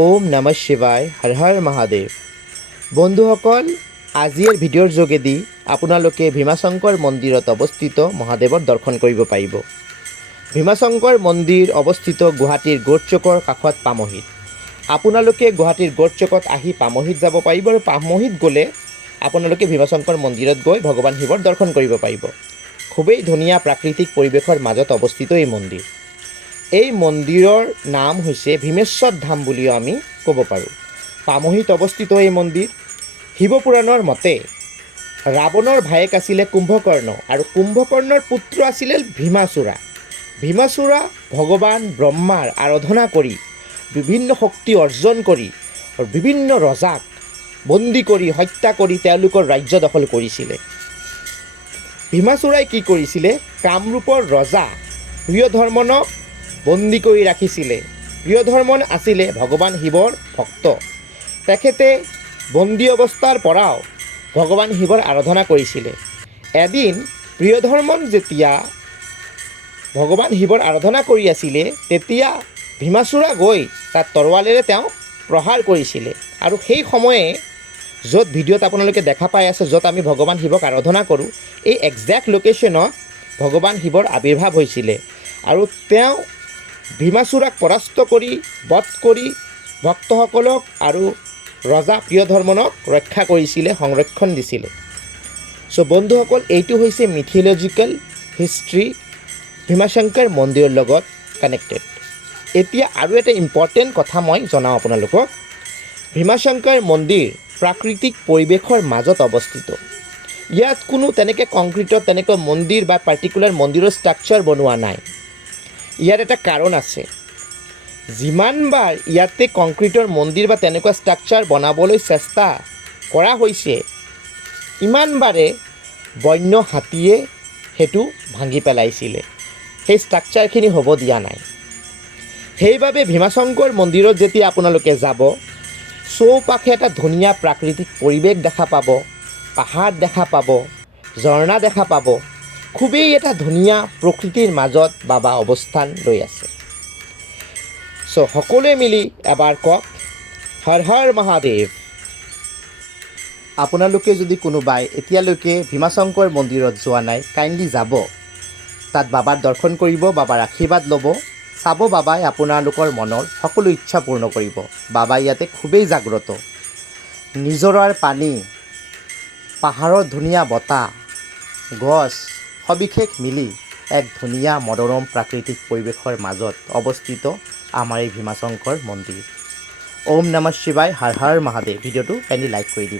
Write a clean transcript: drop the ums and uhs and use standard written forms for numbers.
ওম নমঃ শিৱায় হৰ হৰ মহাদেৱ। বন্ধুসকল, আজিৰ ভিডিঅ'ৰ যোগেদি আপোনালোকে ভীমাশংকৰ মন্দিৰত অৱস্থিত মহাদেৱৰ দৰ্শন কৰিব পাৰিব। ভীমাশংকৰ মন্দিৰ অৱস্থিত গুৱাহাটীৰ গোট চকৰ কাষত পামহিত। আপোনালোকে গুৱাহাটীৰ গোট চকত আহি পামহিত যাব পাৰিব আৰু পামহিত গ'লে আপোনালোকে ভীমাশংকৰ মন্দিৰত গৈ ভগৱান শিৱৰ দৰ্শন কৰিব পাৰিব। খুবেই ধুনীয়া প্ৰাকৃতিক পৰিৱেশৰ মাজত অৱস্থিত এই মন্দিৰ। এই মন্দিৰৰ নাম হৈছে ভীমেশ্বৰ ধাম বুলিও আমি ক'ব পাৰোঁ। পামহিত অৱস্থিত এই মন্দিৰ। শিৱপুৰাণৰ মতে ৰাৱণৰ ভায়েক আছিলে কুম্ভকৰ্ণ আৰু কুম্ভকৰ্ণৰ পুত্ৰ আছিলে ভীমাসুৰা। ভীমাসুৰা ভগৱান ব্ৰহ্মাৰ আৰাধনা কৰি বিভিন্ন শক্তি অৰ্জন কৰি আৰু বিভিন্ন ৰজাক বন্দী কৰি হত্যা কৰি তেওঁলোকৰ ৰাজ্য দখল কৰিছিলে। ভীমাসুৰাই কি কৰিছিলে, কামৰূপৰ ৰজা প্ৰিয়ধৰ্মনক বন্দী কৰি ৰাখিছিলে। প্ৰিয়ধৰ্মন আছিলে ভগৱান শিৱৰ ভক্ত। তেখেতে বন্দী অৱস্থাৰ পৰাও ভগৱান শিৱৰ আৰাধনা কৰিছিলে। এদিন প্ৰিয়ধৰ্মন যেতিয়া ভগৱান শিৱৰ আৰাধনা কৰি আছিলে, তেতিয়া ভীমাসুৰা গৈ তাত তৰোৱালেৰে তেওঁক প্ৰহাৰ কৰিছিলে। আৰু সেই সময়ে য'ত ভিডিঅ'ত আপোনালোকে দেখা পাই আছে, য'ত আমি ভগৱান শিৱক আৰাধনা কৰোঁ, এই একজেক্ট লোকেশ্যনত ভগৱান শিৱৰ আৱিৰ্ভাৱ হৈছিলে। আৰু তেওঁ ভীমাসুৰাক পৰাস্ত কৰি বধ কৰি ভক্তসকলক আৰু ৰজা প্ৰিয়ধৰ্মনক ৰক্ষা কৰিছিলে, সংৰক্ষণ দিছিলে। চ' বন্ধুসকল, এইটো হৈছে মিথিলজিকেল হিষ্ট্ৰী ভীমাশংকৰ মন্দিৰৰ লগত কানেক্টেড। এতিয়া আৰু এটা ইম্পৰ্টেণ্ট কথা মই জনাওঁ আপোনালোকক। ভীমাশংকৰ মন্দিৰ প্ৰাকৃতিক পৰিৱেশৰ মাজত অৱস্থিত। ইয়াত কোনো তেনেকৈ কংক্ৰিটত তেনেকৈ মন্দিৰ বা পাৰ্টিকুলাৰ মন্দিৰৰ ষ্ট্ৰাকচাৰ বনোৱা নাই। ইয়াৰ এটা কাৰণ আছে। যিমানবাৰ ইয়াতে কংক্ৰিটৰ মন্দিৰ বা তেনেকুৱা ষ্ট্ৰাকচাৰ বনাবলৈ চেষ্টা কৰা হৈছে, ইমানবাৰে বন্য হাতীয়ে সেইটো ভাঙি পেলাইছিলে। সেই ষ্ট্ৰাকচাৰখিনি হ'ব দিয়া নাই। সেইবাবে ভীমাশংকৰ মন্দিৰত যেতিয়া আপোনালোকে যাব, চৌপাশে এটা ধুনীয়া প্ৰাকৃতিক পৰিৱেশ দেখা পাব, পাহাৰ দেখা পাব, ঝৰ্ণা দেখা পাব। খুবেই এটা ধুনীয়া প্ৰকৃতিৰ মাজত বাবা অৱস্থান লৈ আছে। চ' সকলোৱে মিলি এবাৰ কওক, হৰ হৰ মহাদেৱ। আপোনালোকে যদি কোনোবাই এতিয়ালৈকে ভীমাশংকৰ মন্দিৰত যোৱা নাই, কাইণ্ডলি যাব। তাত বাবাৰ দৰ্শন কৰিব, বাবাৰ আশীৰ্বাদ ল'ব। চাব বাবাই আপোনালোকৰ মনৰ সকলো ইচ্ছা পূৰ্ণ কৰিব। বাবা ইয়াতে খুবেই জাগ্ৰত। নিজৰাৰ পানী, পাহাৰৰ ধুনীয়া বতাহ, গছ সবিশেষ মিলি এক ধুনীয়া মনোৰম প্ৰাকৃতিক পৰিৱেশৰ মাজত অৱস্থিত আমাৰ এই ভীমাশংকৰ মন্দিৰ। ওম নমঃ শিৱায় হৰ হৰ মহাদেৱ। ভিডিঅ'টো কাইণ্ডলি লাইক কৰি দিব।